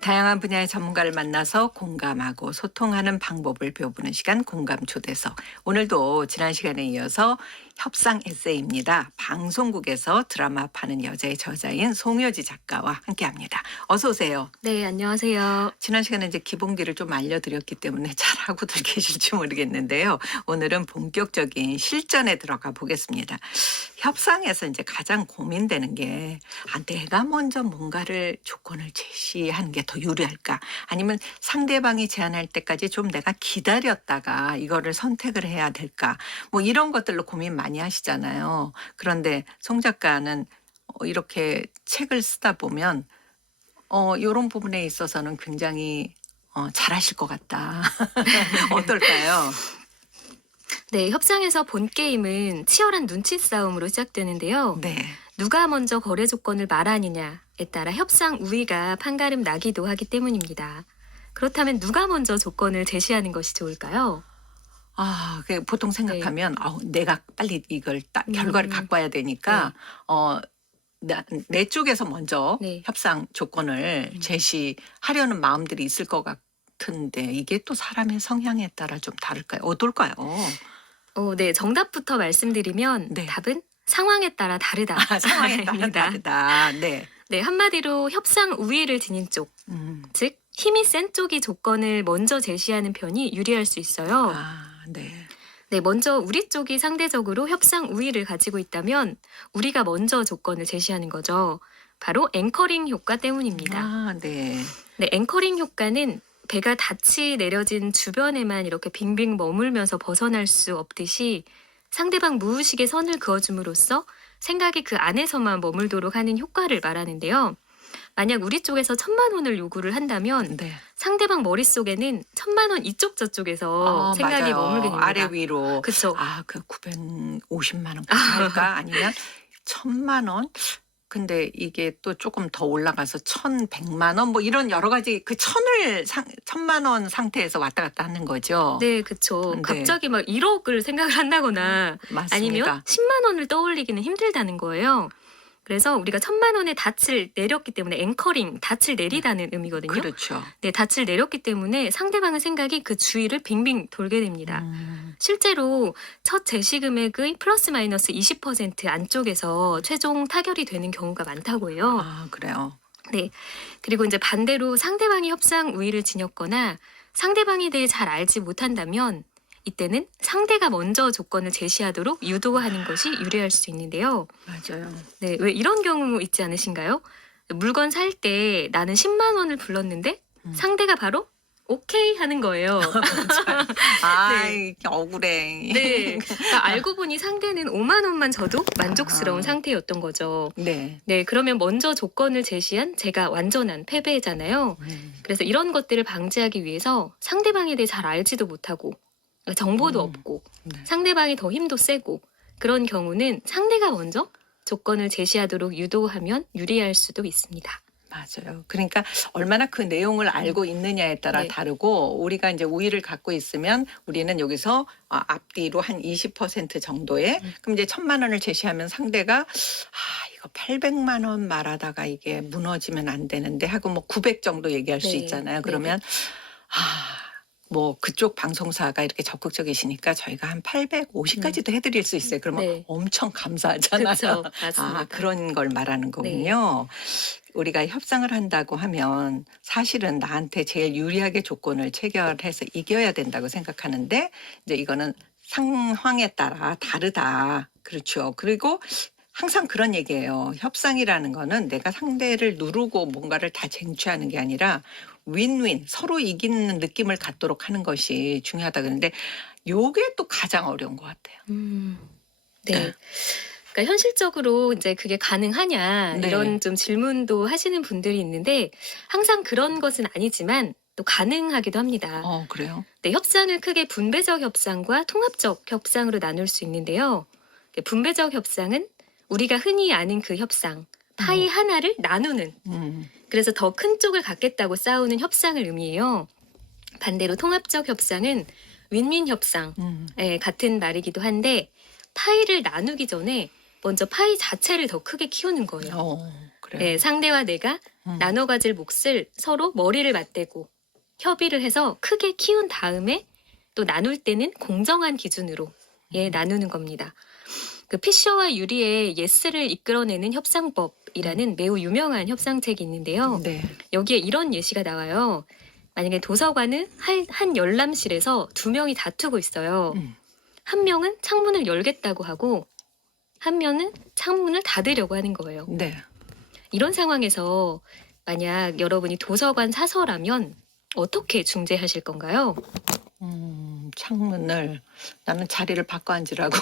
다양한 분야의 전문가를 만나서 공감하고 소통하는 방법을 배워보는 시간 공감 초대석. 오늘도 지난 시간에 이어서 협상 에세이입니다. 방송국에서 드라마 파는 여자의 저자인 송효지 작가와 함께합니다. 어서 오세요. 네, 안녕하세요. 지난 시간에 이제 기본기를 좀 알려드렸기 때문에 잘하고들 계실지 모르겠는데요. 오늘은 본격적인 실전에 들어가 보겠습니다. 협상에서 이제 가장 고민되는 게 내가 먼저 뭔가를 조건을 제시하는 게 더 유리할까? 아니면 상대방이 제안할 때까지 좀 내가 기다렸다가 이거를 선택을 해야 될까? 뭐 이런 것들로 고민 많이 하시잖아요. 그런데 송 작가는 이렇게 책을 쓰다 보면 요런 부분에 있어서는 굉장히 잘하실 것 같다. 어떨까요? 네, 협상에서 본 게임은 치열한 눈치 싸움으로 시작되는데요. 네. 누가 먼저 거래 조건을 말하느냐에 따라 협상 우위가 판가름 나기도 하기 때문입니다. 그렇다면 누가 먼저 조건을 제시하는 것이 좋을까요? 보통 생각하면 내가 빨리 이걸 딱 결과를 갖고 와야 되니까 내 쪽에서 먼저 네. 협상 조건을 제시하려는 마음들이 있을 것 같은데 이게 또 사람의 성향에 따라 좀 다를까요? 어떨까요? 네, 정답부터 말씀드리면 네. 답은 상황에 따라 다르다. 상황에 따라 입니다. 다르다. 네. 네, 한마디로 협상 우위를 지닌 쪽, 음. 즉 힘이 센 쪽이 조건을 먼저 제시하는 편이 유리할 수 있어요. 네. 네, 먼저 우리 쪽이 상대적으로 협상 우위를 가지고 있다면 우리가 먼저 조건을 제시하는 거죠. 바로 앵커링 효과 때문입니다. 네. 네, 앵커링 효과는 배가 닻이 내려진 주변에만 이렇게 빙빙 머물면서 벗어날 수 없듯이 상대방 무의식의 선을 그어줌으로써 생각이 그 안에서만 머물도록 하는 효과를 말하는데요. 만약 우리 쪽에서 1,000만 원을 요구를 한다면 네. 상대방 머릿속에는 1,000만 원 이쪽 저쪽에서 생각이 맞아요. 머물게 됩니다. 아래 위로. 그렇죠. 그 950만 원까지 할까? 아니면 1,000만 원? 근데 이게 또 조금 더 올라가서 1,100만 원 뭐 이런 여러 가지 그 1,000만 원 상태에서 왔다 갔다 하는 거죠. 네, 그쵸. 네. 갑자기 막 1억을 생각을 한다거나 맞습니다. 아니면 10만 원을 떠올리기는 힘들다는 거예요. 그래서 우리가 1,000만 원의 닻을 내렸기 때문에 앵커링, 닻을 내리다는 의미거든요. 그렇죠. 네, 닻을 내렸기 때문에 상대방의 생각이 그 주위를 빙빙 돌게 됩니다. 실제로 첫 제시 금액의 플러스 마이너스 20% 안쪽에서 최종 타결이 되는 경우가 많다고 해요. 그래요. 네. 그리고 이제 반대로 상대방이 협상 우위를 지녔거나 상대방에 대해 잘 알지 못한다면 이때는 상대가 먼저 조건을 제시하도록 유도하는 것이 유리할 수 있는데요. 맞아요. 네, 왜 이런 경우 있지 않으신가요? 물건 살 때 나는 10만 원을 불렀는데 상대가 바로 오케이 하는 거예요. 네. 억울해. 네. 그러니까 알고 보니 상대는 5만 원만 줘도 만족스러운 상태였던 거죠. 네. 네, 그러면 먼저 조건을 제시한 제가 완전한 패배잖아요. 그래서 이런 것들을 방지하기 위해서 상대방에 대해 잘 알지도 못하고 정보도 없고 네. 상대방이 더 힘도 세고 그런 경우는 상대가 먼저 조건을 제시하도록 유도하면 유리할 수도 있습니다. 맞아요. 그러니까 얼마나 그 내용을 알고 있느냐에 따라 네. 다르고 우리가 이제 우위를 갖고 있으면 우리는 여기서 앞뒤로 한 20% 정도의 그럼 이제 1,000만 원을 제시하면 상대가 이거 800만 원 말하다가 이게 무너지면 안 되는데 하고 뭐 900 정도 얘기할 수 네. 있잖아요. 그러면 뭐 그쪽 방송사가 이렇게 적극적이시니까 저희가 한 850까지도 해드릴 수 있어요. 그러면 네. 엄청 감사하잖아요. 그쵸, 맞습니다. 그런 걸 말하는 거군요. 우리가 협상을 한다고 하면 사실은 나한테 제일 유리하게 조건을 체결해서 이겨야 된다고 생각하는데 이제 이거는 상황에 따라 다르다. 그렇죠. 그리고 항상 그런 얘기예요. 협상이라는 거는 내가 상대를 누르고 뭔가를 다 쟁취하는 게 아니라 윈윈 서로 이기는 느낌을 갖도록 하는 것이 중요하다 그러는데 요게 또 가장 어려운 것 같아요. 네. 그러니까 현실적으로 이제 그게 가능하냐 네. 이런 좀 질문도 하시는 분들이 있는데 항상 그런 것은 아니지만 또 가능하기도 합니다. 그래요? 네, 협상을 크게 분배적 협상과 통합적 협상으로 나눌 수 있는데요. 분배적 협상은 우리가 흔히 아는 그 협상, 파이 하나를 나누는, 그래서 더 큰 쪽을 갖겠다고 싸우는 협상을 의미해요. 반대로 통합적 협상은 윈윈 협상, 같은 말이기도 한데 파이를 나누기 전에 먼저 파이 자체를 더 크게 키우는 거예요. 그래요. 예, 상대와 내가 나눠 가질 몫을 서로 머리를 맞대고 협의를 해서 크게 키운 다음에 또 나눌 때는 공정한 기준으로 나누는 겁니다. 그 피셔와 유리의 예스를 이끌어내는 협상법이라는 매우 유명한 협상책이 있는데요. 네. 여기에 이런 예시가 나와요. 만약에 도서관은 한 열람실에서 두 명이 다투고 있어요. 한 명은 창문을 열겠다고 하고 한 명은 창문을 닫으려고 하는 거예요. 네. 이런 상황에서 만약 여러분이 도서관 사서라면 어떻게 중재하실 건가요? 창문을 나는 자리를 바꿔 앉으라고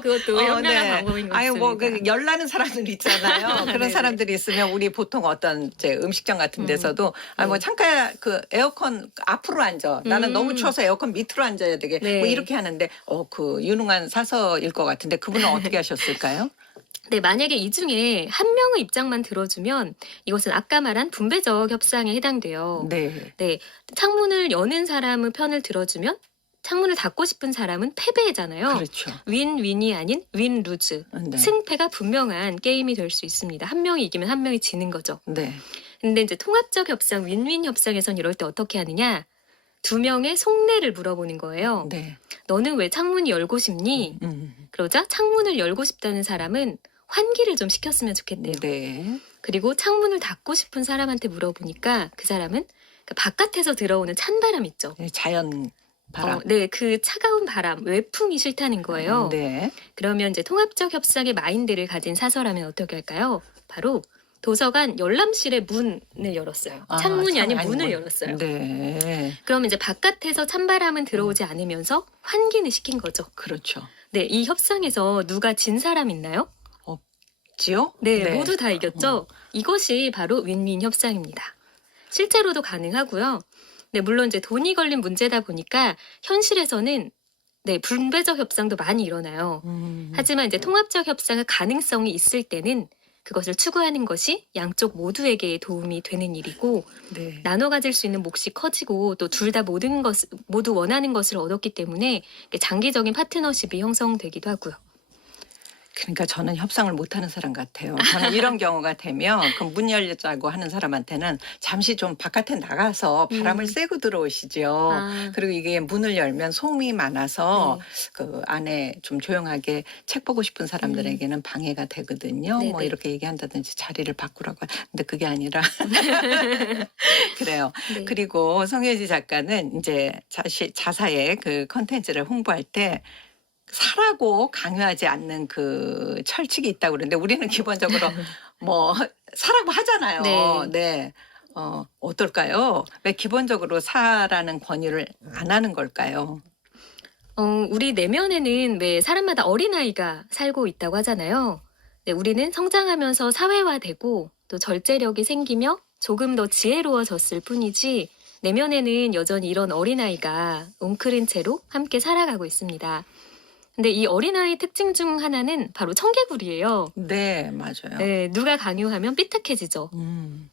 그것도 현명한 네. 방법인 것 아유 같습니다. 뭐 열나는 사람들 있잖아요. 그런 네네. 사람들이 있으면 우리 보통 어떤 이제 음식점 같은 데서도 아 뭐 네. 잠깐 그 에어컨 앞으로 앉아. 나는 너무 추워서 에어컨 밑으로 앉아야 되게. 네. 뭐 이렇게 하는데 그 유능한 사서일 것 같은데 그분은 어떻게 하셨을까요? 네, 만약에 이 중에 한 명의 입장만 들어주면 이것은 아까 말한 분배적 협상에 해당돼요. 네. 네, 창문을 여는 사람의 편을 들어주면 창문을 닫고 싶은 사람은 패배잖아요. 그렇죠. 윈윈이 아닌 윈루즈. 네. 승패가 분명한 게임이 될 수 있습니다. 한 명이 이기면 한 명이 지는 거죠. 네. 근데 이제 통합적 협상, 윈윈 협상에선 이럴 때 어떻게 하느냐? 두 명의 속내를 물어보는 거예요. 네. 너는 왜 창문이 열고 싶니? 그러자 창문을 열고 싶다는 사람은 환기를 좀 시켰으면 좋겠대요. 네. 그리고 창문을 닫고 싶은 사람한테 물어보니까 그 사람은 그 바깥에서 들어오는 찬바람 있죠. 네, 자연 바람. 네, 그 차가운 바람, 외풍이 싫다는 거예요. 네. 그러면 이제 통합적 협상의 마인드를 가진 사서라면 어떻게 할까요? 바로 도서관 열람실의 문을 열었어요. 창문이 아닌 문을 열었어요. 네. 그러면 이제 바깥에서 찬바람은 들어오지 않으면서 환기는 시킨 거죠. 그렇죠. 네, 이 협상에서 누가 진 사람 있나요? 지요? 네, 모두 다 이겼죠. 이것이 바로 윈윈 협상입니다. 실제로도 가능하고요. 네, 물론 이제 돈이 걸린 문제다 보니까 현실에서는 네, 분배적 협상도 많이 일어나요. 하지만 이제 통합적 협상의 가능성이 있을 때는 그것을 추구하는 것이 양쪽 모두에게 도움이 되는 일이고 네. 나눠 가질 수 있는 몫이 커지고 또 둘 다 모두 원하는 것을 얻었기 때문에 장기적인 파트너십이 형성되기도 하고요. 그러니까 저는 협상을 못하는 사람 같아요. 저는 이런 경우가 되면 그 문 열자고 하는 사람한테는 잠시 좀 바깥에 나가서 바람을 쐬고 들어오시죠. 그리고 이게 문을 열면 소음이 많아서 그 안에 좀 조용하게 책 보고 싶은 사람들에게는 방해가 되거든요. 뭐 네네. 이렇게 얘기한다든지 자리를 바꾸라고. 근데 그게 아니라 그래요. 네. 그리고 성혜지 작가는 이제 자사의 그 컨텐츠를 홍보할 때 사라고 강요하지 않는 그 철칙이 있다고 그러는데 우리는 기본적으로 뭐 사라고 하잖아요. 네. 네. 어떨까요? 왜 기본적으로 사라는 권유를 안 하는 걸까요? 우리 내면에는 왜 사람마다 어린아이가 살고 있다고 하잖아요. 네, 우리는 성장하면서 사회화되고 또 절제력이 생기며 조금 더 지혜로워졌을 뿐이지 내면에는 여전히 이런 어린아이가 웅크린 채로 함께 살아가고 있습니다. 근데 이 어린아이 특징 중 하나는 바로 청개구리예요. 네, 맞아요. 네, 누가 강요하면 삐딱해지죠.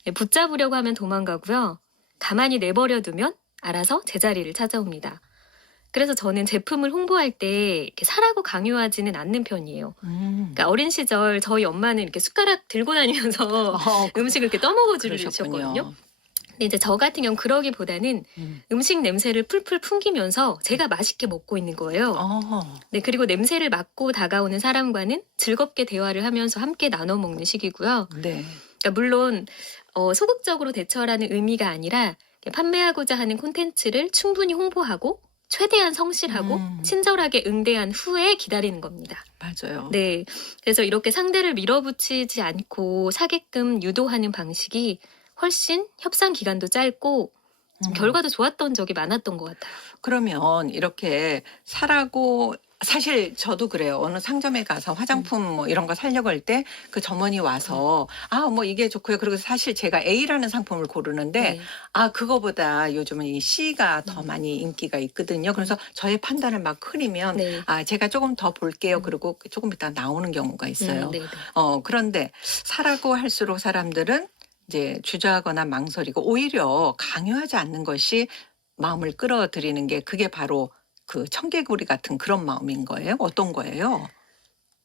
네, 붙잡으려고 하면 도망가고요. 가만히 내버려 두면 알아서 제자리를 찾아옵니다. 그래서 저는 제품을 홍보할 때 이렇게 사라고 강요하지는 않는 편이에요. 그러니까 어린 시절 저희 엄마는 이렇게 숟가락 들고 다니면서 음식을 이렇게 떠먹어 주셨거든요. 근데 이제 저 같은 경우 그러기보다는 음식 냄새를 풀풀 풍기면서 제가 맛있게 먹고 있는 거예요. 네, 그리고 냄새를 맡고 다가오는 사람과는 즐겁게 대화를 하면서 함께 나눠 먹는 식이고요. 네. 그러니까 물론 소극적으로 대처하라는 의미가 아니라 판매하고자 하는 콘텐츠를 충분히 홍보하고 최대한 성실하고 친절하게 응대한 후에 기다리는 겁니다. 맞아요. 네, 그래서 이렇게 상대를 밀어붙이지 않고 사게끔 유도하는 방식이 훨씬 협상 기간도 짧고 결과도 좋았던 적이 많았던 것 같아요. 그러면 이렇게 사라고 사실 저도 그래요. 어느 상점에 가서 화장품 뭐 이런 거 사려고 할 때 그 점원이 와서 뭐 이게 좋고요. 그리고 사실 제가 A라는 상품을 고르는데 네. 그거보다 요즘은 이 C가 더 많이 인기가 있거든요. 그래서 저의 판단을 막 흐리면 네. 제가 조금 더 볼게요. 그리고 조금 이따 나오는 경우가 있어요. 네, 네. 그런데 사라고 할수록 사람들은 이제 주저하거나 망설이고 오히려 강요하지 않는 것이 마음을 끌어들이는 게 그게 바로 그 청개구리 같은 그런 마음인 거예요? 어떤 거예요?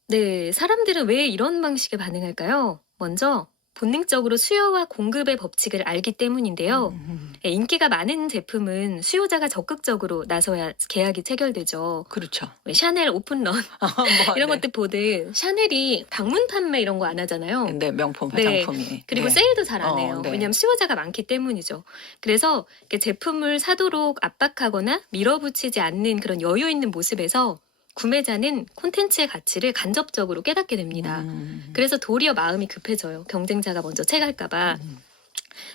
네, 사람들은 왜 이런 방식에 반응할까요? 먼저 본능적으로 수요와 공급의 법칙을 알기 때문인데요. 인기가 많은 제품은 수요자가 적극적으로 나서야 계약이 체결되죠. 그렇죠. 왜 샤넬 오픈런 뭐, 이런 네. 것들 보듯 샤넬이 방문 판매 이런 거 안 하잖아요. 네, 명품 네. 화장품이. 그리고 네. 세일도 잘 안 해요. 네. 왜냐하면 수요자가 많기 때문이죠. 그래서 이렇게 제품을 사도록 압박하거나 밀어붙이지 않는 그런 여유 있는 모습에서 구매자는 콘텐츠의 가치를 간접적으로 깨닫게 됩니다. 그래서 도리어 마음이 급해져요. 경쟁자가 먼저 채갈까봐.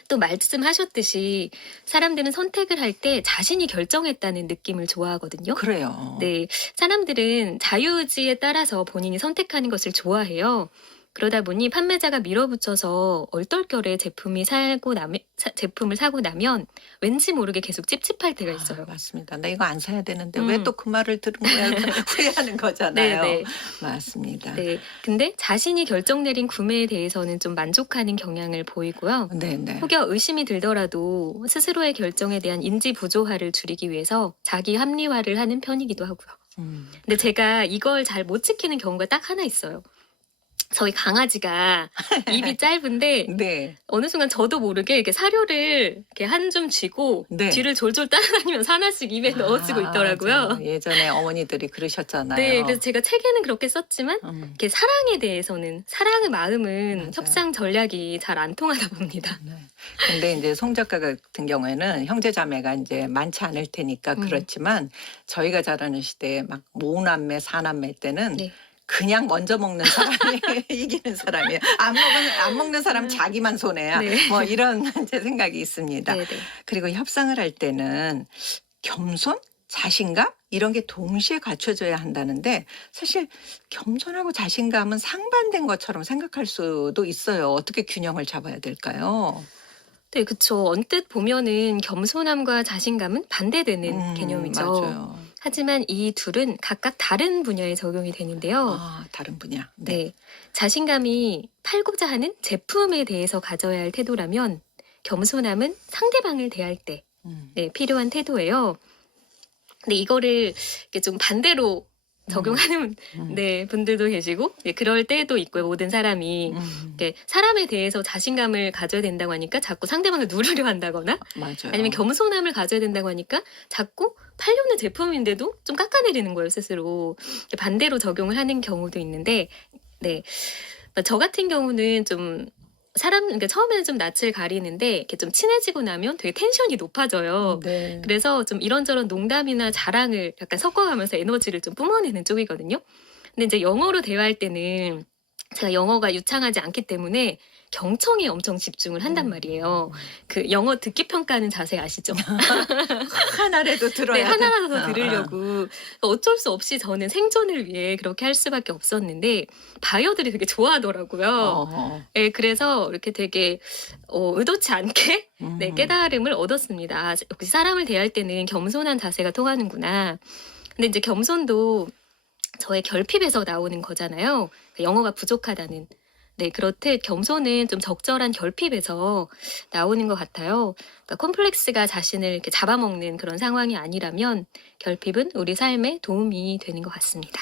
또 말씀하셨듯이 사람들은 선택을 할 때 자신이 결정했다는 느낌을 좋아하거든요. 그래요. 네, 사람들은 자유의지에 따라서 본인이 선택하는 것을 좋아해요. 그러다 보니 판매자가 밀어붙여서 얼떨결에 제품을 사고 나면 왠지 모르게 계속 찝찝할 때가 있어요. 맞습니다. 나 이거 안 사야 되는데 왜 또 그 말을 들은 거야? 후회하는 네, 거잖아요. 네. 맞습니다. 네. 근데 자신이 결정 내린 구매에 대해서는 좀 만족하는 경향을 보이고요. 네, 네. 혹여 의심이 들더라도 스스로의 결정에 대한 인지 부조화를 줄이기 위해서 자기 합리화를 하는 편이기도 하고요. 근데 제가 이걸 잘 못 지키는 경우가 딱 하나 있어요. 저희 강아지가 입이 짧은데 네. 어느 순간 저도 모르게 이렇게 사료를 이렇게 한 줌 쥐고 네. 뒤를 졸졸 따라다니면서 하나씩 입에 넣어주고 있더라고요. 예전에 어머니들이 그러셨잖아요. 네, 그래서 제가 책에는 그렇게 썼지만 이렇게 사랑에 대해서는 사랑의 마음은 맞아요. 협상 전략이 잘 안 통하다 봅니다. 네. 근데 이제 송 작가 같은 경우에는 형제 자매가 이제 많지 않을 테니까 그렇지만 저희가 자라는 시대에 막 모남매 사남매 때는 네. 그냥 먼저 먹는 사람이 이기는 사람이에요. 안 먹는 사람 자기만 손해야. 네. 뭐 이런 제 생각이 있습니다. 네, 네. 그리고 협상을 할 때는 겸손, 자신감 이런 게 동시에 갖춰져야 한다는데 사실 겸손하고 자신감은 상반된 것처럼 생각할 수도 있어요. 어떻게 균형을 잡아야 될까요? 네, 그쵸. 언뜻 보면은 겸손함과 자신감은 반대되는 개념이죠. 맞아요. 하지만 이 둘은 각각 다른 분야에 적용이 되는데요. 다른 분야. 네. 자신감이 팔고자 하는 제품에 대해서 가져야 할 태도라면 겸손함은 상대방을 대할 때 네, 필요한 태도예요. 근데 이거를 이렇게 좀 반대로 적용하는 네, 분들도 계시고 네, 그럴 때도 있고요. 모든 사람이 이렇게 사람에 대해서 자신감을 가져야 된다고 하니까 자꾸 상대방을 누르려 한다거나 맞아요. 아니면 겸손함을 가져야 된다고 하니까 자꾸 팔려는 제품인데도 좀 깎아내리는 거예요, 스스로. 반대로 적용을 하는 경우도 있는데, 네. 저 같은 경우는 좀 그러니까 처음에는 좀 낯을 가리는데, 이렇게 좀 친해지고 나면 되게 텐션이 높아져요. 네. 그래서 좀 이런저런 농담이나 자랑을 약간 섞어가면서 에너지를 좀 뿜어내는 쪽이거든요. 근데 이제 영어로 대화할 때는 제가 영어가 유창하지 않기 때문에 경청에 엄청 집중을 한단 말이에요. 그 영어 듣기 평가하는 자세 아시죠? 하나라도 들어야 네, 하나라도 더 들으려고. 어쩔 수 없이 저는 생존을 위해 그렇게 할 수밖에 없었는데 바이어들이 되게 좋아하더라고요. 네, 그래서 이렇게 되게 의도치 않게 네, 깨달음을 얻었습니다. 아, 역시 사람을 대할 때는 겸손한 자세가 통하는구나. 근데 이제 겸손도 저의 결핍에서 나오는 거잖아요. 영어가 부족하다는. 네, 그렇듯 겸손은 좀 적절한 결핍에서 나오는 것 같아요. 그러니까 콤플렉스가 자신을 이렇게 잡아먹는 그런 상황이 아니라면 결핍은 우리 삶에 도움이 되는 것 같습니다.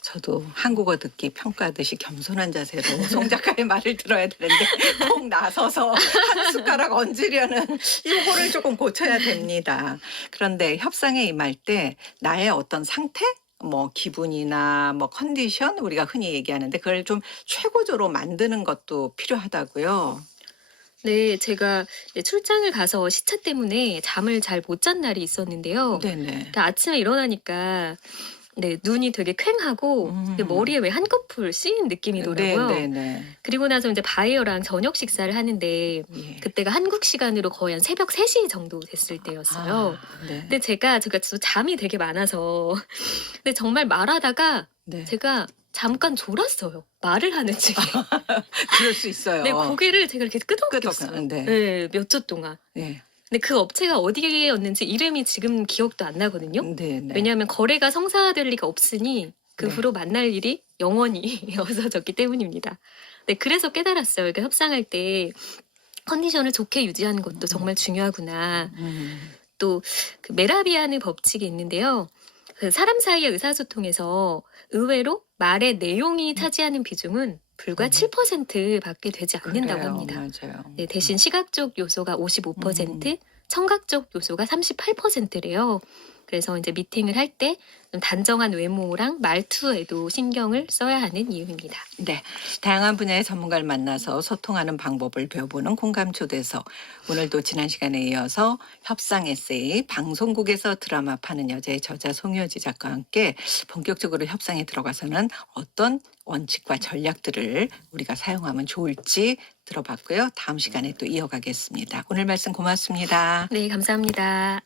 저도 한국어 듣기 평가하듯이 겸손한 자세로 송 작가의 말을 들어야 되는데 꼭 나서서 한 숟가락 얹으려는 이거를 조금 고쳐야 됩니다. 그런데 협상에 임할 때 나의 어떤 상태? 뭐 기분이나 뭐 컨디션 우리가 흔히 얘기하는데 그걸 좀 최고조로 만드는 것도 필요하다고요. 네, 제가 출장을 가서 시차 때문에 잠을 잘 못 잔 날이 있었는데요. 네네. 그러니까 아침에 일어나니까 네, 눈이 되게 퀭하고 머리에 왜 한꺼풀 씌인 느낌이더라고요. 네네네. 그리고 나서 이제 바이어랑 저녁 식사를 하는데 예. 그때가 한국 시간으로 거의 한 새벽 3시 정도 됐을 때였어요. 네. 근데 제가 또 잠이 되게 많아서 근데 정말 말하다가 네. 제가 잠깐 졸았어요. 말을 하는 중에. 그럴 수 있어요. 네, 고개를 제가 이렇게 끄덕였어요. 네. 네, 몇 초 동안. 네. 근데 그 업체가 어디였는지 이름이 지금 기억도 안 나거든요. 네네. 왜냐하면 거래가 성사될 리가 없으니 그 네. 후로 만날 일이 영원히 없어졌기 때문입니다. 네, 그래서 깨달았어요. 그러니까 협상할 때 컨디션을 좋게 유지하는 것도 정말 중요하구나. 또 그 메라비안의 법칙이 있는데요. 그 사람 사이의 의사소통에서 의외로 말의 내용이 차지하는 비중은 불과 음. 7%밖에 되지 않는다고 그래요. 합니다. 맞아요. 네, 대신 시각적 요소가 55%, 청각적 요소가 38%래요. 그래서 이제 미팅을 할 때 단정한 외모랑 말투에도 신경을 써야 하는 이유입니다. 네, 다양한 분야의 전문가를 만나서 소통하는 방법을 배워보는 공감 초대서. 오늘도 지난 시간에 이어서 협상 에세이, 방송국에서 드라마 파는 여자의 저자 송효지 작가와 함께 본격적으로 협상에 들어가서는 어떤 원칙과 전략들을 우리가 사용하면 좋을지 들어봤고요. 다음 시간에 또 이어가겠습니다. 오늘 말씀 고맙습니다. 네, 감사합니다.